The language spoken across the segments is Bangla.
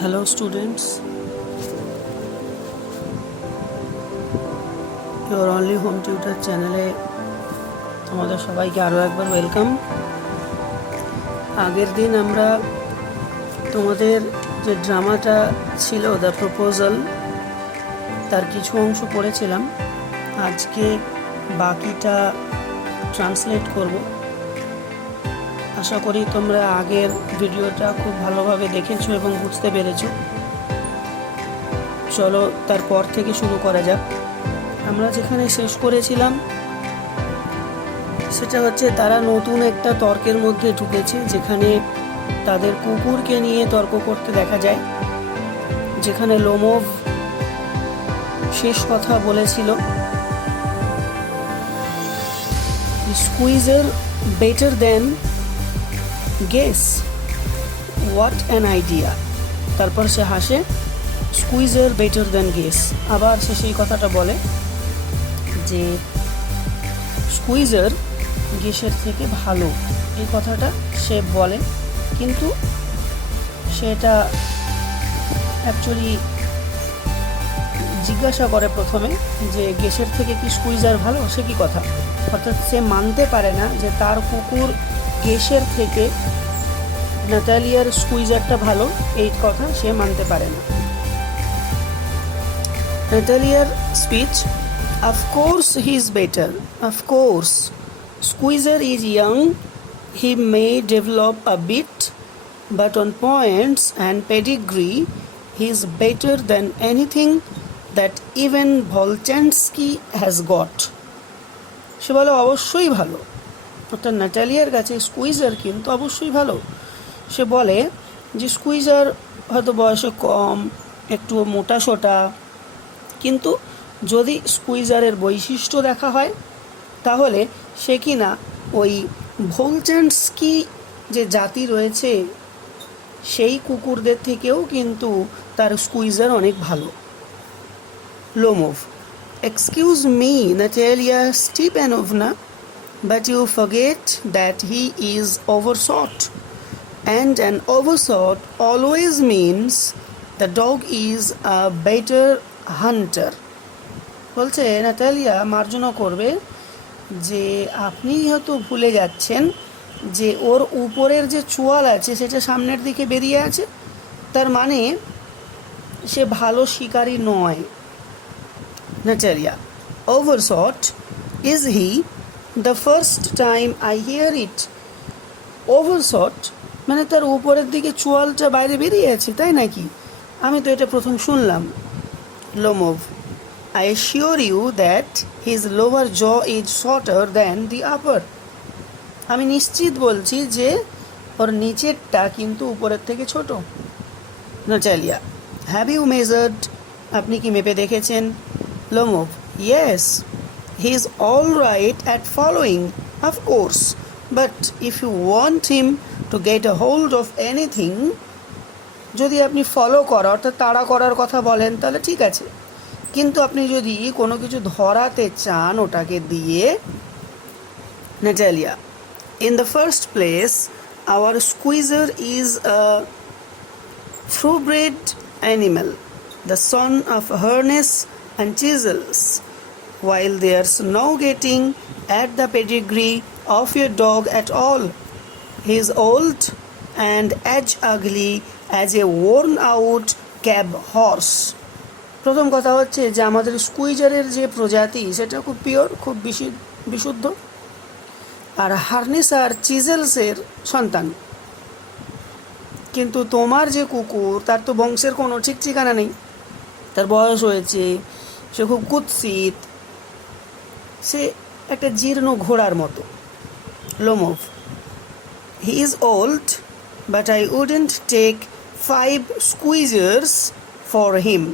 Hello students, your only home tutor চ্যানেলে তোমাদের সবাইকে আরও একবার ওয়েলকাম। আগের দিন আমরা তোমাদের যে ড্রামাটা ছিল দ্য প্রপোজাল তার কিছু অংশ পড়েছিলাম। আজকে বাকিটা ট্রান্সলেট করব। আশা করি তোমরা আগের ভিডিওটা খুব ভালোভাবে দেখেছো এবং বুঝতে পেরেছো। চলো তারপর থেকে শুরু করা যাক। আমরা যেখানে শেষ করেছিলাম সেটা হচ্ছে তারা নতুন একটা তর্কের মধ্যে ঢুকেছে, যেখানে তাদের কুকুরকে নিয়ে তর্ক করতে দেখা যায়, যেখানে লোমভ শেষ কথা বলেছিল squeezer better then guess, what an idea. তারপর সে হাসে, স্কুইজার বেটার দেন গেস। আবার সে সেই কথাটা বলে যে স্কুইজার গেসের থেকে ভালো, এই কথাটা সে বলে, কিন্তু সেটা অ্যাকচুয়ালি জিজ্ঞাসা করে প্রথমে যে গেসের থেকে কি স্কুইজার ভালো, সে কি কথা। অর্থাৎ সে মানতে পারে না যে তার কুকুর গেসের থেকে নাতালিয়ার স্কুইজারটা ভালো, এই কথা সে মানতে পারে না। নাতালিয়ার speech, of course he is better, of course. Squeezer is young, he may develop a bit, but on points and pedigree he is better than anything that even Volchansky has got. সে বলে অবশ্যই ভালো, অর্থাৎ নাটালিয়ার কাছে স্কুইজার কিন্তু অবশ্যই ভালো। সে বলে যে স্কুইজার হয়তো বয়সে কম, একটু মোটা সোটা, কিন্তু যদি স্কুইজারের বৈশিষ্ট্য দেখা হয় তাহলে সে কিনা ওই ভোলচান্সকি যে জাতি রয়েছে সেই কুকুরদের থেকেও কিন্তু তার স্কুইজার অনেক ভালো। Lomov, excuse me Natalia Stepanovna, but you forget that he is overshot, and an overshot always means the dog is a better hunter. বলছে নাটালিয়া মার্জনা করবে যে আপনি হয়তো ভুলে যাচ্ছেন যে ওর উপরের যে চোয়াল আছে সেটা সামনের দিকে বেরিয়ে আছে, তার মানে সে ভালো শিকারী নয়। Natalia, overshot is he? The first time I here it. Overshot মানে তার উপরের দিকে চোয়ালটা বাইরে বেরিয়ে আছে, তাই নাকি? আমি তো এটা প্রথম শুনলাম। Lomov, I assure you that his lower jaw is shorter than the upper. আমি নিশ্চিত বলছি যে ওর নিচেরটা কিন্তু উপরের থেকে ছোট। Natalia, have you measured? আপনি কি মেপে দেখেছেন? Lomov, yes, he is all right at following, of course, but if you want him to get a hold of anything, যদি আপনি ফলো করা অর্থাৎ তাড়া করার কথা বলেন তাহলে ঠিক আছে, কিন্তু আপনি যদি কোনো কিছু ধরাতে চান ওটাকে দিয়ে। Natalia, in the first place our Squeezer is a thoroughbred animal, the son of harness and chisels, while there's no getting at the pedigree of your dog at all. He is old and as ugly as a worn out cab horse. প্রথম কথা হচ্ছে যে আমাদের স্কুইজারের যে প্রজাতি সেটা খুব পিওর, খুব বিশুদ্ধ, আর হার্নেস আর চিজেলসের সন্তান। কিন্তু তোমার যে কুকুর তার তো বংশের কোনো ঠিক ঠিকানা নেই, তার বয়স হয়েছে, সে খুব কুৎসিত, সে একটা জীর্ণ ঘোড়ার মতো। Lomov, he is old but I wouldn't take 5 Squeezers for him.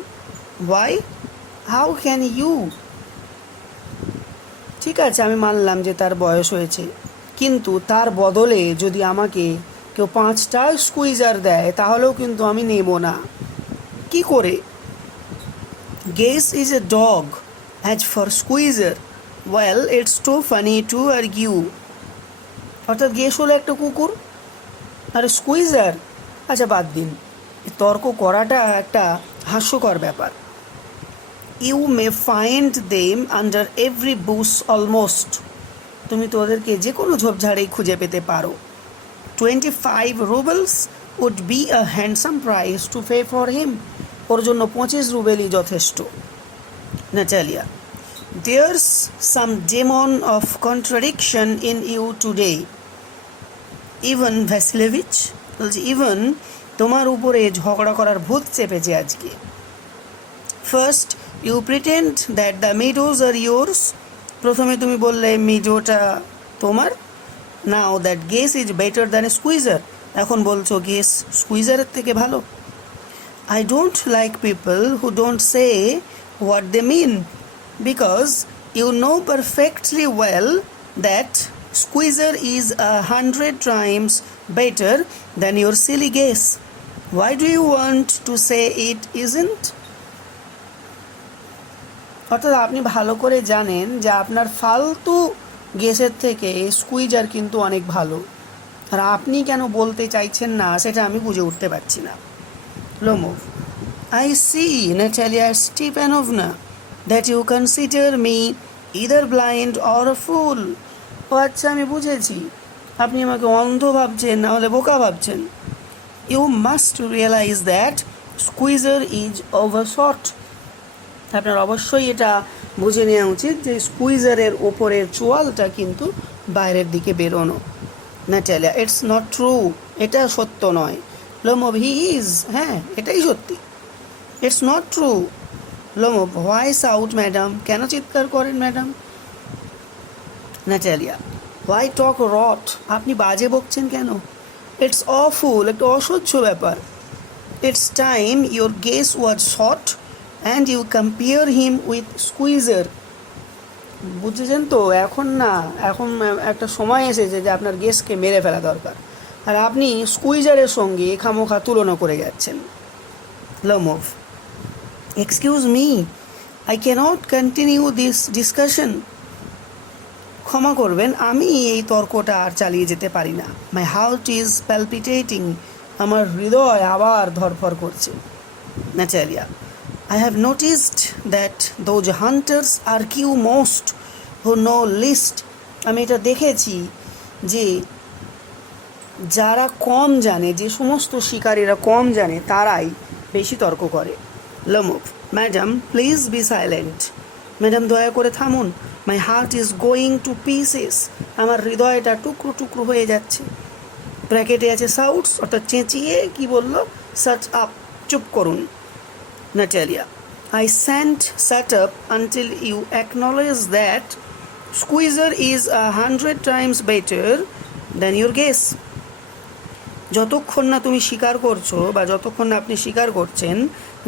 Why? How can you? ঠিক আছে, আমি মানলাম যে তার বয়স হয়েছে, কিন্তু তার বদলে যদি আমাকে কেউ 5টা স্কুইজার দেয় তাহলেও কিন্তু আমি নেব না। কি করে? Guess is a dog, as for Squeezer, well it's too funny to argue. অর্থাৎ গেস হলো একটা কুকুর, আর স্কুইজার, আচ্ছা বাদ দিন, তর্ক করাটা একটা হাস্যকর ব্যাপার। You may find them under every bush almost, তুমি তোদেরকে যে কোনো ঝোপঝাড়েই খুঁজে পেতে পারো। 25 rubles would be a handsome price to pay for him, ওর জন্য 25 রুবেলই যথেষ্ট। Natalia, there's some demon of contradiction in you today. Ivan Vassilevitch বলছে, ইভান তোমার উপরে ঝগড়া করার ভূত চেপেছে আজকে। First you pretend that the meadows are yours, প্রথমে তুমি বললে মিডোটা তোমার। Now that Guess is better than a Squeezer, এখন বলছো গেস স্কুইজারের থেকে ভালো। I don't like people who don't say what they mean, because you know perfectly well that squeezer is 100 times better than your silly guess. Why do you want to say it isn't? অর্থাৎ আপনি ভালো করে জানেন যে আপনার ফালতু গেসের থেকে স্কুইজার কিন্তু অনেক ভালো, আর আপনি কেন বলতে চাইছেন না সেটা আমি বুঝে উঠতে পারছি না। Lomov, I see, Natalia Stepanovna, that you consider me either blind or a fool. ও আচ্ছা, আমি বুঝেছি, আপনি আমাকে অন্ধ ভাবছেন না হলে বোকা ভাবছেন। You must realise that Squeezer is overshot, আপনার অবশ্যই এটা বুঝে নেওয়া উচিত যে স্কুইজারের ওপরের চোয়ালটা কিন্তু বাইরের দিকে বেরোনো। নাটালিয়া, ইটস নট ট্রু, এটা সত্য নয়। লোমোভ, হি ইজ, হ্যাঁ এটাই সত্যি। It's not true. Lomov, why shout madam, কেন চিৎকার করেন madam? Natalia, why talk rot, আপনি বাজে বকছেন কেন? ইটস অফুল, একটা অসহ্য ব্যাপার। It's time your Guess was short and you compare him with Squeezer. বুঝেছেন তো, এখন না, এখন একটা সময় এসেছে যে আপনার গেসকে মেরে ফেলা দরকার, আর আপনি স্কুইজারের সঙ্গে খামোখা তুলনা করে যাচ্ছেন। Lomov, excuse me, I can't continue this discussion. ক্ষমা করবেন, আমি এই তর্কটা আর চালিয়ে যেতে পারি না। মাই হার্ট ইজ প্যালপিটেটিং, আমার হৃদয় আবার ধরফর করছে। Natalia, I have noticed that those hunters argue most who know least. আমি এটা দেখেছি যে যারা কম জানে, যে সমস্ত শিকারীরা কম জানে তারাই বেশি তর্ক করে। Lomov, madam please be silent, madam দয়া করে থামুন। My heart is going to pieces, আমার হৃদয়টা টুকরো টুকরো হয়ে যাচ্ছে। ব্র্যাকেটে আছে সাউটস, অর্থাৎ চেঁচিয়ে কি বলল, শাট আপ, চুপ করুন। Natalia, I shan't shut up until you acknowledge that squeezer is 100 times better than your guess. যতক্ষণ না তুমি স্বীকার করছো বা যতক্ষণ না আপনি স্বীকার করছেন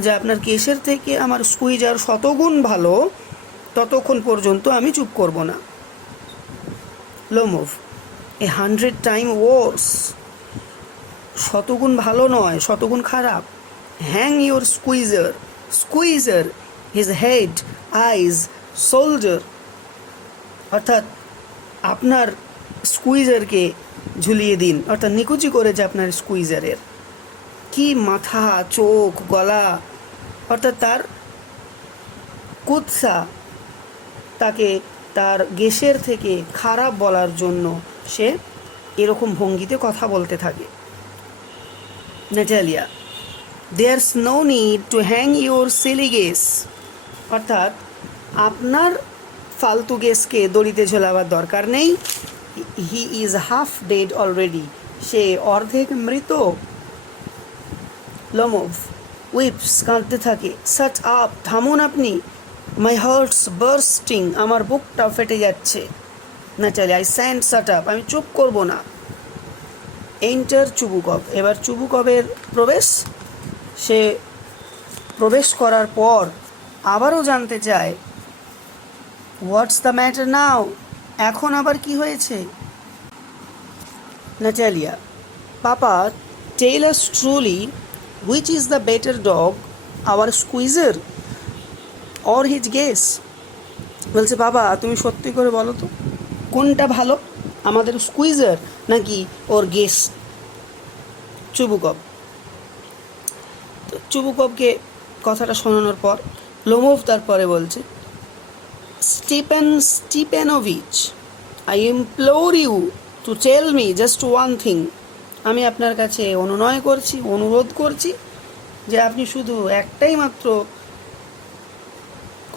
যে আপনার কেসের থেকে আমার স্কুইজার শতগুণ ভালো, ততক্ষণ পর্যন্ত আমি চুপ করব না। লোমোভ, 100 টাইম ওয়ার্স, শতগুণ ভালো নয়, শতগুণ খারাপ। Hang your squeezer, squeezer his head, eyes, shoulder, অর্থাৎ আপনার স্কুইজারকে ঝুলিয়ে দিন, অর্থাৎ নিকুচি করেছে আপনার স্কুইজারের। কি মাথা, চোখ, গলা, অর্থাৎ তার কুৎসা তাকে তার গেসের থেকে খারাপ বলার জন্য সে এরকম ভঙ্গিতে কথা বলতে থাকে। Natalia, there's no need to hang your silly Guess, অর্থাৎ আপনার ফালতু গেসকে দড়িতে ঝোলাবার দরকার নেই। He is half dead already, সে অর্ধেক মৃত। লোমোভ, উইপস, কাঁদতে থাকে। শাট আপ, থামুন আপনি। মাই হার্টস বার্স্টিং, আমার বুকটা ফেটে যাচ্ছে। Natalia, I sand shut up, আমি চুপ করব না। এন্টার চুবুকভ, এবার চুবুকভের প্রবেশ। সে প্রবেশ করার পর আবারও জানতে চায়, হোয়াটস দ্য ম্যাটার নাও, এখন আবার কি হয়েছে? Natalia, papa tell us truly which is the better dog, our Squeezer or his Guess. বলছে, বাবা তুমি সত্যি করে বলো তো, কোনটা ভালো, আমাদের স্কুইজার নাকি ওর গেস? চুবুকভ, চুবুকভকে কথাটা শোনানোর পর লোমোভ তারপরে বলছে, Stepanovitch, I implore you to tell me just one thing. আমি আপনার কাছে অনুরোধ করছি যে আপনি শুধু একটাই মাত্র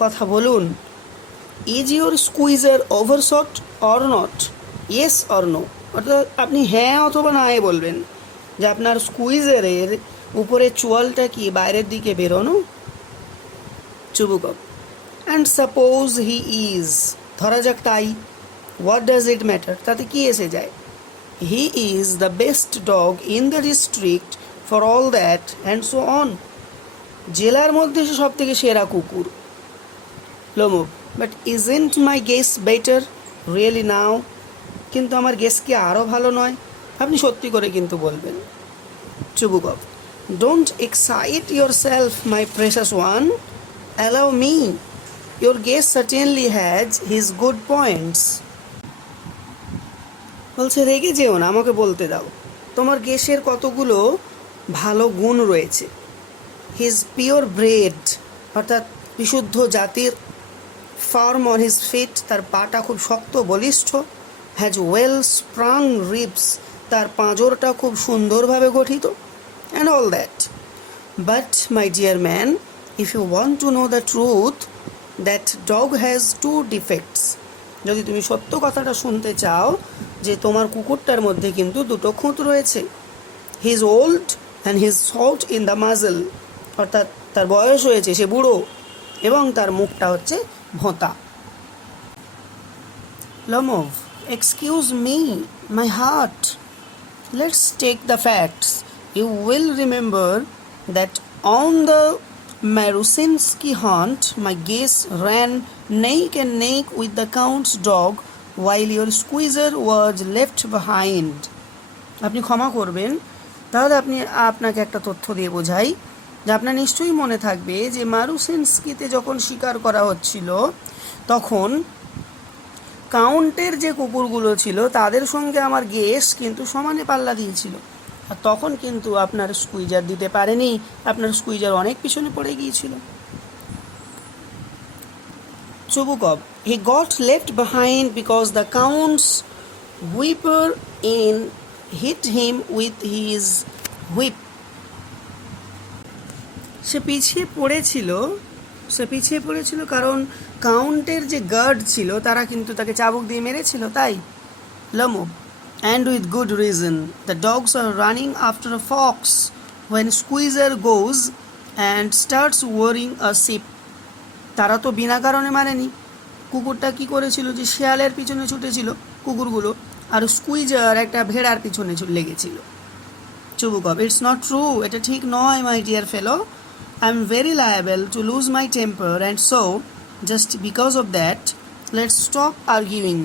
কথা বলুন। Is your Squeezer overshot or not, yes or no, অর্থাৎ আপনি হ্যাঁ অথবা না বলবেন যে আপনার স্কুইজারের উপরে চোয়ালটা কি বাইরের দিকে বেরোনো। Chubukov, and suppose he is, ধরা যাক তাই, হোয়াট ডাজ ইট ম্যাটার, তাতে কি এসে যায়। He is the best dog in the district for all that and so on, জেলার মধ্যে সে সব থেকে সেরা কুকুর। Lomov, but isn't my Guess better really now, কিন্তু আমার গেস কি আরও ভালো নয়? আপনি সত্যি করে কিন্তু বলবেন। Chubukov, don't excite your self my precious one, allow me, your guess certainly has his good points. বলছে রেগে যেও না, আমাকে বলতে দাও, তোমার গেসের কতগুলো ভালো গুণ রয়েছে। হিজ পিওর ব্রেড, অর্থাৎ বিশুদ্ধ জাতির, ফার্ম অন হিজ ফিট, তার পাটা খুব শক্ত বলিষ্ঠ, হ্যাজ ওয়েল স্প্রাং রিবস, তার পাঁজরটা খুব সুন্দরভাবে গঠিত, and all that. But my dear man, if you want to know the truth, that dog has two defects, যদি তুমি সত্য কথাটা শুনতে চাও যে তোমার কুকুরটার মধ্যে কিন্তু দুটো খুঁত রয়েছে। He is old and he is short in the muzzle, অর্থাৎ তার বয়স হয়েছে, সে বুড়ো, এবং তার মুখটা হচ্ছে ভোঁতা। Lomov, excuse me my heart, let's take the facts, you will remember that on the Marusinski hunt, my geese ran neck and neck with the count's dog while your squeezer was left behind. আপনি ক্ষমা করবেন, তাহলে আপনাকে একটা তথ্য দিয়ে বোঝাই যে আপনার নিশ্চয়ই মনে থাকবে যে মারুসিনস্কিতে যখন শিকার করা হচ্ছিল তখন কাউন্টের যে কুকুরগুলো ছিল তাদের সঙ্গে আমার গেস কিন্তু সমানে পাল্লা দিয়েছিল, আর তখন কিন্তু আপনার স্কুইজার দিতে পারেনি, আপনার স্কুইজার অনেক পিছনে পড়ে গিয়েছিল। Chubukov, he got left behind because the Count's whipper in hit him with his whip. সে পিছিয়ে পড়েছিল কারণ কাউন্টের যে গার্ড ছিল তারা কিন্তু তাকে চাবুক দিয়ে মেরেছিল, তাই। Lomov, and with good reason. The dogs are running after a fox when Squeezer goes and starts worrying a sheep. তারা তো বিনা কারণে মারেনি, কুকুরটা কি করেছিল যে শেয়ালের পিছনে ছুটেছিল কুকুরগুলো, আর স্কুইজার একটা ভেড়ার পিছনে লেগেছিল। চুবুকভ, ইটস নট ট্রু, এটা ঠিক নয় my dear fellow, I am very liable to lose my temper and so just because of that let's stop arguing.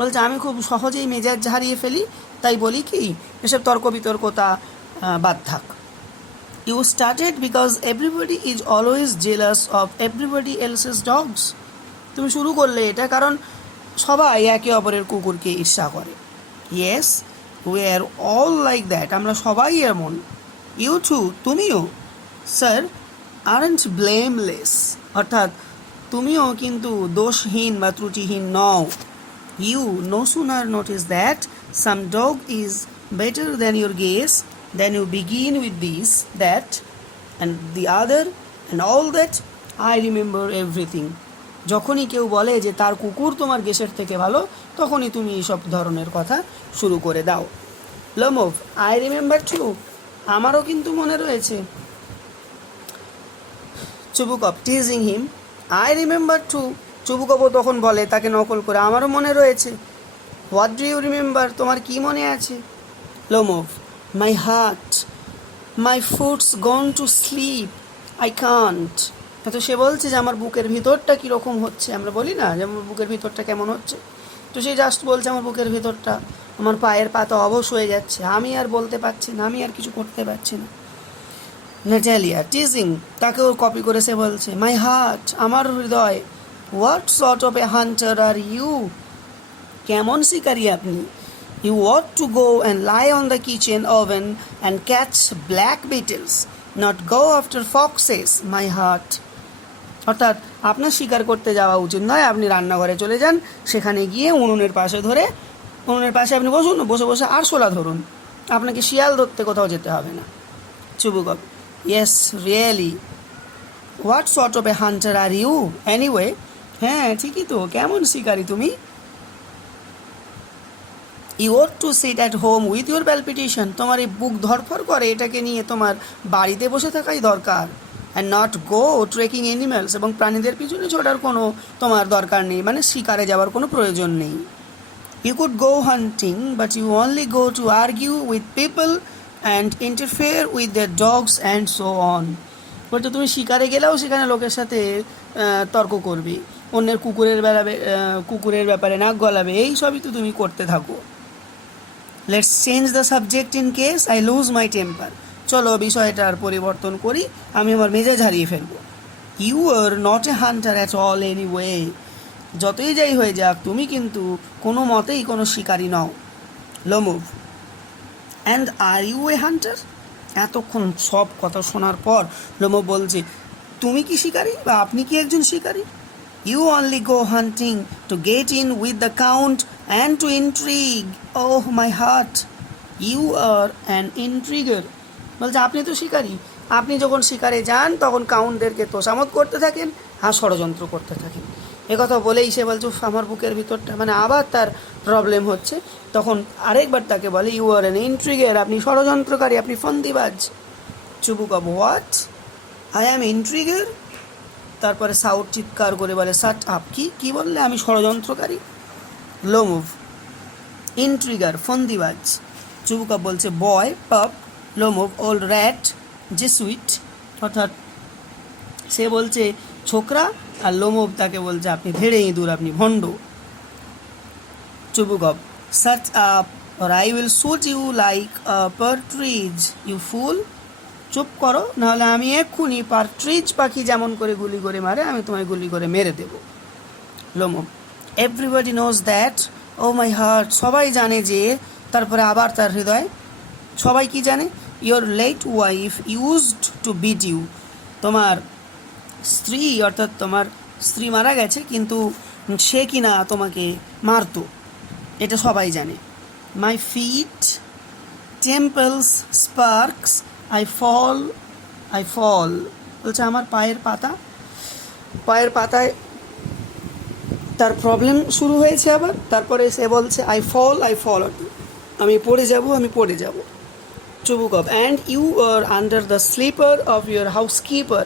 বলছে আমি খুব সহজেই মেজাজ হারিয়ে ফেলি, তাই বলি কি এসব তর্ক বিতর্কতা বাদ থাক। You started because everybody is always jealous of everybody else's dogs. তুমি শুরু করলে এটা কারণ সবাই একে অপরের কুকুরকে ঈর্ষা করে। Yes, we are all like that, আমরা সবাই এমন। ইউ টু, তুমিও। স্যার, আরন্ট ব্লেমলেস, অর্থাৎ তুমিও কিন্তু দোষহীন বা ত্রুটিহীন নও। You no sooner notice that some dog is better than your guess than you begin with this, that, and the other, and all that. I remember everything. যখনই কেউ বলে যে তার কুকুর তোমার গেসের থেকে ভালো, তখনই তুমি এইসব ধরনের কথা শুরু করে দাও। লোমোভ, আই রিমেম্বার টু, আমারও কিন্তু মনে রয়েছে। Chubukov, teasing him, I remember to. Chubukov তখন বলে তাকে নকল করে, আমারও মনে রয়েছে। হোয়াট ডু ইউ রিমেম্বার, তোমার কি মনে আছে? Lomov, my heart, my foot's gone to slip, I can't. তো সে বলছে যে আমার বুকের ভিতরটা কীরকম হচ্ছে, আমরা বলি না যে আমার বুকের ভিতরটা কেমন হচ্ছে, তো সে জাস্ট বলছে আমার বুকের ভিতরটা, আমার পায়ের পাতা অবশ হয়ে যাচ্ছে, আমি আর বলতে পারছি না, আমি আর কিছু করতে পারছি না। নেটালিয়া, টিজিং, তাকে ওর কপি করে সে বলছে, মাই হার্ট, আমার হৃদয়, what sort of a hunter are you, কেমন শিকারী আপনি? You ought to go and lie on the kitchen oven and catch black beetles, not go after foxes, my heart. অর্থাৎ আপনার শিকার করতে যাওয়া উচিত নয়, আপনি রান্নাঘরে চলে যান, সেখানে গিয়ে উনুনের পাশে আপনি বসুন, বসে বসে আরশোলা ধরুন, আপনাকে শিয়াল ধরতে কোথাও যেতে হবে না। Chubukov, yes really, what sort of a hunter are you anyway? হ্যাঁ ঠিকই তো, কেমন শিকারী তুমি? You ought to sit at home with your palpitation, তোমার এই বুক ধরফর করে, এটাকে নিয়ে তোমার বাড়িতে বসে থাকাই দরকার। And not go trekking animals, এবং প্রাণীদের পিছনে ছোটার কোনো তোমার দরকার নেই, মানে শিকারে যাওয়ার কোনো প্রয়োজন নেই। You could go hunting but you only go to argue with people and interfere with their dogs and so on. বলতে তুমি শিকারে গেলেও সেখানে লোকের সাথে তর্ক করবে, অন্যের কুকুরের ব্যাপারে নাক গলাবে, এই সবই তো তুমি করতে থাকো। Let's change the subject in case I lose my temper, চলো বিষয়টার পরিবর্তন করি, আমি আমার মেজাজ হারিয়ে ফেলবো। You are not a hunter at all anyway, যতই যাই হয়ে যাক তুমি কিন্তু কোনো মতেই কোনো শিকারী নও। Lomov, and are you a hunter? এতক্ষণ সব কথা শোনার পর লোমুভ বলছে, তুমি কি শিকারী বা আপনি কি একজন শিকারী? You only go hunting to get in with the count and to intrigue. Oh my heart, you are an intriguer. বলছে আপনি তো শিকারী, আপনি যখন শিকারে যান তখন কাউন্টদেরকে তোষামত করতে থাকেন আর ষড়যন্ত্র করতে থাকেন। একথা বলেই সে বলছে আমার বুকের ভিতরটা, মানে আবার তার প্রবলেম হচ্ছে। তখন আরেকবার তাকে বলে ইউ আর অ্যান ইন্ট্রিগার, আপনি ষড়যন্ত্রকারী, আপনি ফন্দিবাজ। Chubukov, what? I am intriguer? তারপরে সাউথ চিৎকার করে বলে শাট আপ, কি বললে? আমি ষড়যন্ত্রকারী? লোমুভ, ইন্ট্রিগার, ফন্দিবাজ। চুবুকব বলছে বয়, পাপ, লোমুভ, ওল্ড র্যাট, জেসুইট, অর্থাৎ সে বলছে ছোকরা, আর লোমুভ তাকে বলছে আপনি ধেড়ে ইঁদুর, আপনি ভণ্ড। চুবুকব, shut up or I will shoot you like a partridge, you fool. চুপ করো, নাহলে আমি এক্ষুনি পার্ট্রিজ পাখি যেমন করে গুলি করে মারে আমি তোমায় গুলি করে মেরে দেব। Lomov, everybody knows that, oh my heart, সবাই জানে যে, তারপরে আবার তার হৃদয়, সবাই কি জানে? Your late wife used to beat you, তোমার স্ত্রী অর্থাৎ তোমার স্ত্রী মারা গেছে কিন্তু সে কিনা তোমাকে মারতো, এটা সবাই জানে। My feet temples sparks, I fall, বলছে আমার পায়ের পাতায় তার প্রবলেম শুরু হয়েছে আবার। তারপরে সে বলছে আই ফল, আমি পড়ে যাব। Chubukov, and you are under the slipper of your housekeeper,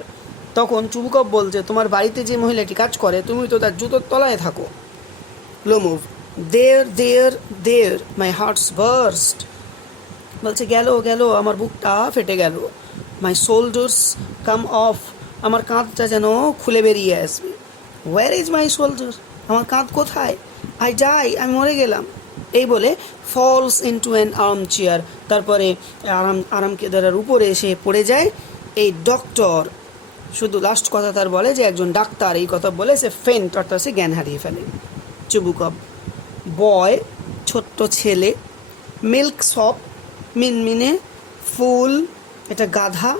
তখন চুবুকব বলছে তোমার বাড়িতে যে মহিলাটি কাজ করে তুমি তো তার জুতোর তলায় থাকো। লোমুভ, দেয়ার মাই হার্টস বার্স্ট, বলছে গেল আমার বুকটা ফেটে গেল। মাই শোল্ডার্স কাম অফ, আমার কাঁধটা যেন খুলে বেরিয়ে আসবে। হোয়ার ইজ মাই শোল্ডার, আমার কাঁধ কোথায়? আই ডাই, আমি মরে গেলাম। এই বলে falls into an armchair, তারপরে আরাম কেদারার উপরে এসে পড়ে যায়। এই ডক্টর, শুধু লাস্ট কথা তার বলে যে একজন ডাক্তার, এই কথা বলে সে ফেন্ট অর্থাৎ সে জ্ঞান হারিয়ে ফেলে। চুবুকব, বয়, ছোট্ট ছেলে, মিল্ক শপ, মিনমিনে, ফুল, এটা গাধা,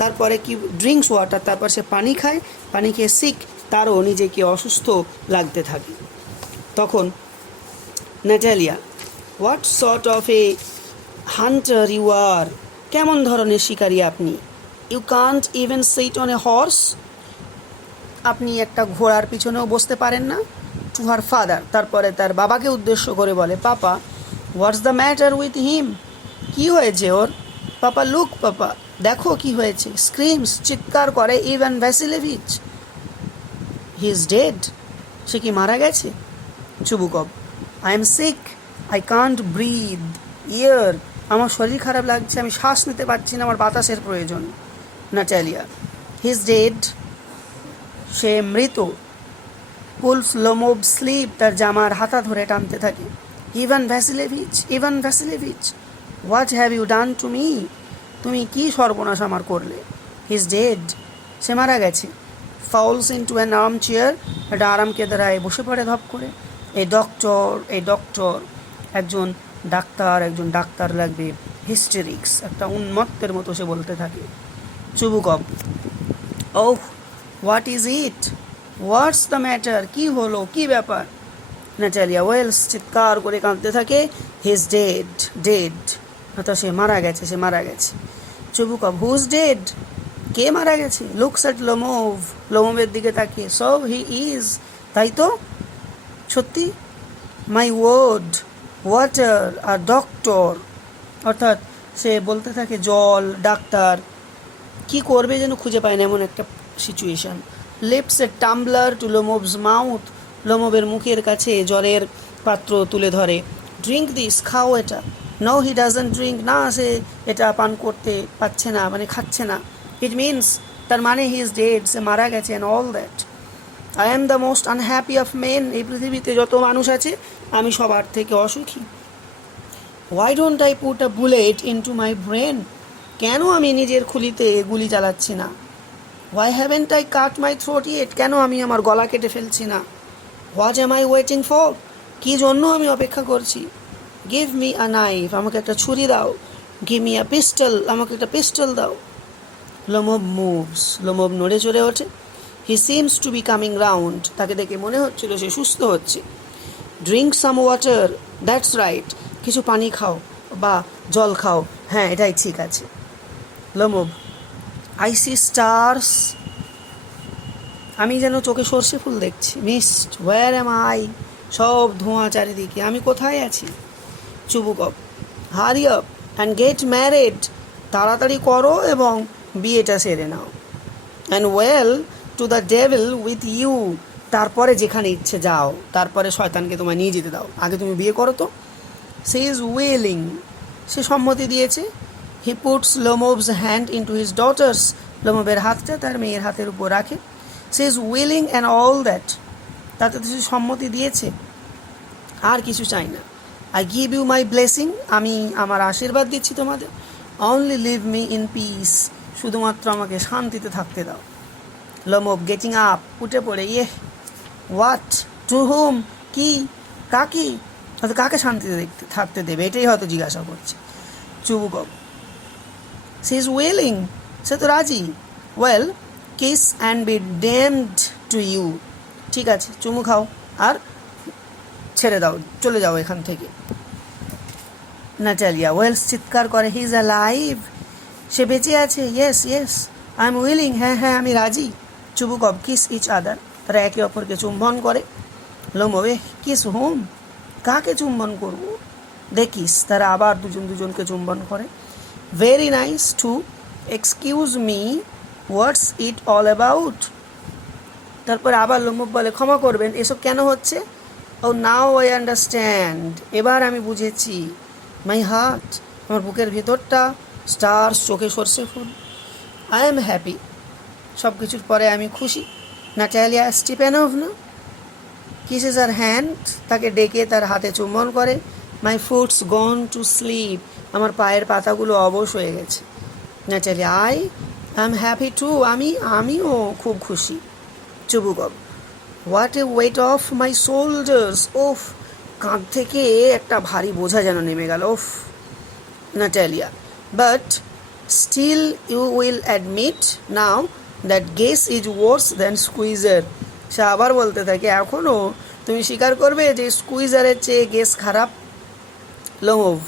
তারপরে কি ড্রিঙ্কস ওয়াটার, তারপর সে পানি খায়, পানি খেয়ে সিক, তারও নিজেকে অসুস্থ লাগতে থাকে। তখন Natalia, what sort of a hunter you are, কেমন ধরনের শিকারী আপনি? You can't even sit on a horse, আপনি একটা ঘোড়ার পিছনেও বসতে পারেন না। টু হার ফাদার, তারপরে তার বাবাকে উদ্দেশ্য করে বলে papa, what's the matter with him, কী হয়েছে ওর? পাপা, লুক পাপা, দেখো কি হয়েছে। স্ক্রিমস, চিৎকার করে Ivan Vassilevitch, he is dead, সে কি মারা গেছে? Chubukov, I am sick, I can't breathe, air, আমার শরীর খারাপ লাগছে, আমি শ্বাস নিতে পারছি না, আমার বাতাসের প্রয়োজন। ন্যাটালিয়া, হি ইজ ডেড, সে মৃত। পুলস লোমোভ স্লিপ, তার জামার হাতা ধরে টানতে থাকে। Ivan Vassilevitch, what have you done to me, তুমি কি সর্বনাশ আমার করলে? হি ইজ ডেড, সে মারা গেছে। Falls into an armchair, একটা আরাম কেদারায় বসে পড়ে ধপ করে। এই ডক্টর, একজন ডাক্তার লাগবে, হিস্টেরিক্স, একটা উন্মত্তের মতো সে বলতে থাকে। Chubukov, oh what is it, what's the matter, কী হলো, কী ব্যাপার? ন্যাটালিয়া ওয়েলস চিৎকার করে কাঁদতে থাকে, হি ইজ ডেড, অর্থাৎ সে মারা গেছে। চুবুকপ, হু ইজ ডেড, কে মারা গেছে? লুকস অ্যাট লোমোভের দিকে তাকিয়ে, সো হি ইজ, তাই তো, সত্যি। মাই ওয়াটার আর ডক্টর, অর্থাৎ সে বলতে থাকে জল, ডাক্তার, কি করবে যেন খুঁজে পায় না এমন একটা সিচুয়েশান। লিফটস এ টাম্বলার টু লোমোভস মাউথ, লোমোভের মুখের কাছে জলের পাত্র তুলে ধরে। ড্রিঙ্ক দিস, খাও এটা। নো হি ডাজন্ট ড্রিঙ্ক, না সে এটা পান করতে পারছে না, মানে খাচ্ছে না। ইট মিনস, তার মানে হি ইজ ডেড, সে মারা গেছে, and all that. I am the most unhappy of men, এই পৃথিবীতে যত মানুষ আছে আমি সবার থেকে অসুখী। Why don't I put a bullet into my brain, কেন আমি নিজের খুলিতে গুলি চালাচ্ছি না? Why haven't I cut my throat yet, কেন আমি আমার গলা কেটে ফেলছি না? What am I waiting for, কী জন্য আমি অপেক্ষা করছি? গিভ মি আ নাইফ, আমাকে একটা ছুরি দাও। গিভ মি আ পিস্টল, আমাকে একটা পিস্টল দাও। লোমোভ নড়ে চড়ে ওঠে। He seems to be coming round, তাকে দেখে মনে হচ্ছিল সে সুস্থ হচ্ছে। Drink some water, that's right, কিছু পানি খাও বা জল খাও, হ্যাঁ এটাই ঠিক আছে। লোমোভ, আই সি স্টার্স, আমি যেন চোখে সর্ষে ফুল দেখছি। মিস্ট, ওয়্যার এম আই, সব ধোঁয়া চারিদিকে, আমি কোথায় আছি? চুবুকপ, hurry up and get married, তাড়াতাড়ি করো এবং বিয়েটা সেরে নাও। And well to the devil with you, তারপরে যেখানে ইচ্ছে যাও, তারপরে শয়তানকে তোমায় নিয়ে যেতে দাও, আগে তুমি বিয়ে করো তো। সে ইজ উইলিং, সে সম্মতি দিয়েছে। He puts Lomov's hand into his daughter's, লোমোভের হাতটা তার মেয়ের হাতের উপর রাখে। She is willing and all that, তাতে তো সে সম্মতি দিয়েছে, আর কিছু চাই না। I give you my blessing, আমি আমার আশীর্বাদ দিচ্ছি তোমাদের। Only leave me in peace, শুধুমাত্র আমাকে শান্তিতে থাকতে দাও। লোমোভ গেটিং আপ, উঠে পড়ে, হোয়াট, টু হুম, কি, কাকে, হয়তো কাকে শান্তিতে থাকতে দেবে, এটাই হয়তো জিজ্ঞাসা করছে। চুবুকপ, সি ইজ উইলিং, সে তো রাজি। Well kiss and be damned to you, ঠিক আছে চুমু খাও আর ছেড়ে দাও, চলে যাও এখান থেকে। ন্যাটালিয়া ওয়েলস চিৎকার করে, হি ইজ অ্যালাইভ, সে বেঁচে আছে। ইয়েস আই এম উইলিং, হ্যাঁ আমি রাজি। চুবুকপ, কিস ইচ আদার, তারা একে অপরকে চুম্বন করে। লোমোভে, কিস হোম, কাকে চুম্বন করবো? দেখিস, তারা আবার দুজনকে চুম্বন করে। Very nice to, excuse me, what's it all about, তারপর আবার লোমোভ বলে, ক্ষমা করবেন, এসব কেন হচ্ছে? ও নাও আই আন্ডারস্ট্যান্ড, এবার আমি বুঝেছি। মাই হার্ট, আমার বুকের ভিতরটা, স্টার্স, চোখে সর্ষে ফুল। আই এম হ্যাপি, সব কিছুর পরে আমি খুশি। ন্যাটালিয়া স্টিপানোভনা কিসেস আর হ্যান্ড, তাকে ডেকে তার হাতে চুম্বন করে। My foot's gone to sleep, আমার পায়ের পাতাগুলো অবশ হয়ে গেছে। Natalia, I am happy too, আমিও খুব খুশি। Chubukov, what a weight off my shoulders, ওফ, কাঁধ থেকে একটা ভারী বোঝা যেন নেমে গেল, ওফ। Natalia, but still you will admit now that Guess is worse than Squeezer, সে আবার বলতে থাকে, এখনও তুমি স্বীকার করবে যে স্কুইজারের চেয়ে গেস খারাপ। লোমোভ,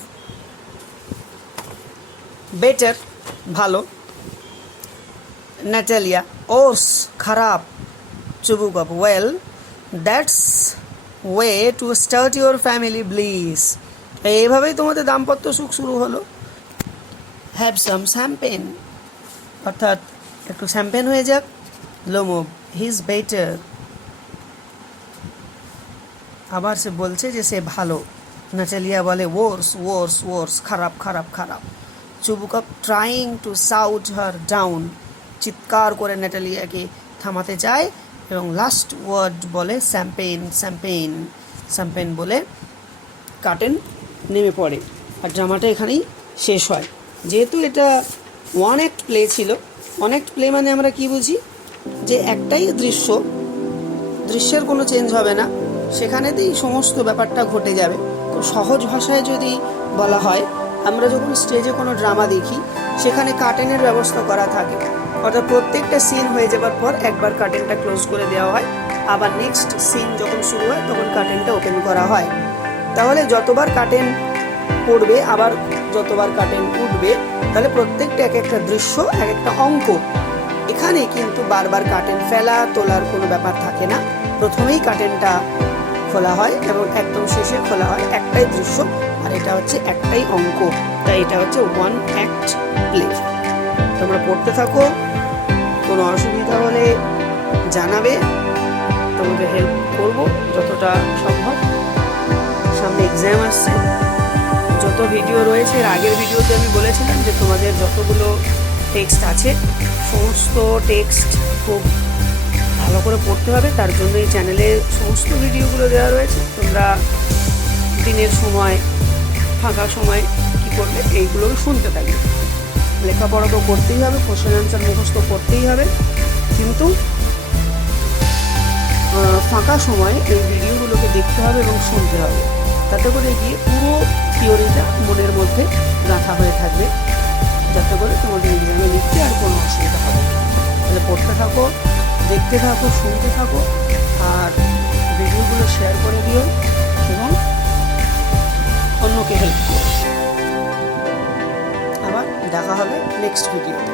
বেটার, ভালো। ন্যাটালিয়া, ওর্স, খারাপ। চুবুকপ, well that's way to start your family bliss, এইভাবেই তোমাদের দাম্পত্য সুখ শুরু হলো। হ্যাভ সাম শ্যাম্পেন, অর্থাৎ একটু শ্যাম্পেন হয়ে যাক। লোমোভ, হি ইজ বেটার, আবার সে বলছে যে সে ভালো। ন্যাটালিয়া বলে, ওর্স, খারাপ। Chubukov trying to shout her down, চিৎকার করে ন্যাটালিয়াকে থামাতে চায় এবং লাস্ট ওয়ার্ড বলে শ্যাম্পেন বলে কার্টেন নেমে পড়ে, আর ড্রামাটা এখানেই শেষ হয়। যেহেতু এটা ওয়ান অ্যাক্ট প্লে ছিল, ওয়ান অ্যাক্ট প্লে মানে আমরা কি বুঝি, যে একটাই দৃশ্যের কোনো চেঞ্জ হবে না, সেখানেতেই সমস্ত ব্যাপারটা ঘটে যাবে, খুব সহজ ভাষায় যদি বলা হয়, আমরা যখন স্টেজে কোনো ড্রামা দেখি সেখানে কার্টেনের ব্যবস্থা করা থাকে, অর্থাৎ প্রত্যেকটা সিন হয়ে যাবার পর একবার কার্টেনটা ক্লোজ করে দেওয়া হয়, আবার নেক্সট সিন যখন শুরু হয় তখন কার্টেনটা ওপেন করা হয়। তাহলে যতবার কার্টেন পড়বে আবার যতবার কার্টেন উঠবে, তাহলে প্রত্যেকটা এক একটা দৃশ্য, এক একটা অঙ্ক। এখানে কিন্তু বারবার কার্টেন ফেলা তোলার কোনো ব্যাপার থাকে না, প্রথমেই কার্টেনটা খোলা হয় এবং একদম শেষে খোলা হয়, একটাই দৃশ্য আর এটা হচ্ছে একটাই অঙ্ক, তাই এটা হচ্ছে ওয়ান অ্যাক্ট প্লে। তোমরা পড়তে থাকো, কোনো অসুবিধা হলে জানাবে, তোমাদের হেল্প করব যতটা সম্ভব। সামনে এক্সাম আসছে, যত ভিডিও রয়েছে, এর আগের ভিডিওতে আমি বলেছিলাম যে তোমাদের যতগুলো টেক্সট আছে সমস্ত টেক্সট খুব ভালো করে পড়তে হবে, তার জন্য এই চ্যানেলে সমস্ত ভিডিওগুলো দেওয়া রয়েছে। তোমরা দিনের সময়, ফাঁকা সময় কী করবে, এইগুলো শুনতে থাকবে। লেখাপড়া তো করতেই হবে, কোশ্চেন অ্যান্সার মুখস্থ করতেই হবে, কিন্তু ফাঁকা সময় এই ভিডিওগুলোকে দেখতে হবে এবং শুনতে হবে, তাতে করে গিয়ে পুরো থিওরিটা মনের মধ্যে গাঁথা হয়ে থাকবে, যাতে করে তোমাদের এক্সামে লিখতে আর কোনো অসুবিধা হবে না। তাহলে পড়তে থাকো, দেখতে থাকো, শুনতে থাকো, আর ভিডিওগুলো শেয়ার করে দিও এবং অন্যকে হেল্প করো। আবার দেখা হবে নেক্সট ভিডিওতে।